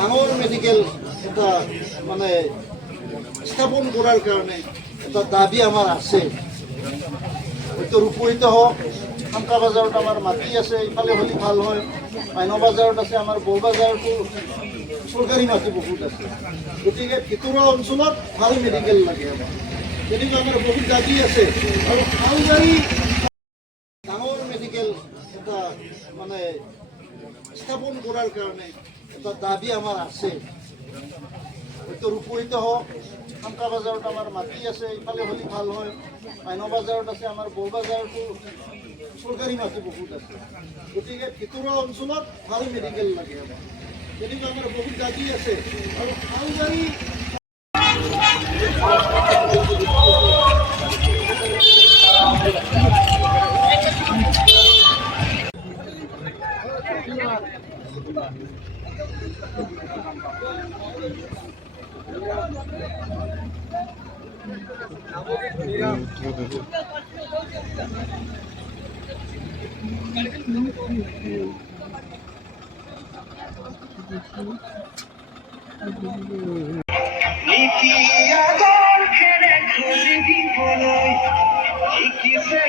ডাঙৰ মেডিকেল এটা মানে স্থাপন কৰাৰ কাৰণে এটা দাবী আমাৰ আছে। হয়তো ৰূপহীত হওক, শান্তা বাজাৰত আমাৰ মাটি আছে, ইফালে হ'লে ভাল হয়। মাইন বাজাৰত আছে, আমাৰ বৰবাজাৰতো চৰকাৰী মাটি বহুত আছে। গতিকে ভিতৰুৱা অঞ্চলত ভাল মেডিকেল লাগে আমাৰ, তেনেকুৱা আমাৰ বহুত দাবী আছে। আৰু ভালগাড়ী ডাঙৰ মেডিকেল এটা মানে স্থাপন কৰাৰ কাৰণে এটা দাবী আমাৰ আছে। হয়তো ৰূপহীত হওক, শান্তা বাজাৰত আমাৰ মাটি আছে, ইফালে হ'লে ভাল হয়। মাইন বাজাৰত আছে, আমাৰ বৰবাজাৰতো চৰকাৰী মাটি বহুত আছে। গতিকে ভিতৰুৱা অঞ্চলত ভাল মেডিকেল লাগে আমাৰ, তেনেকুৱা আমাৰ বহুত দাবী আছে। আৰু ভালগাড়ী Iki ador kene kuli di boloi, iki se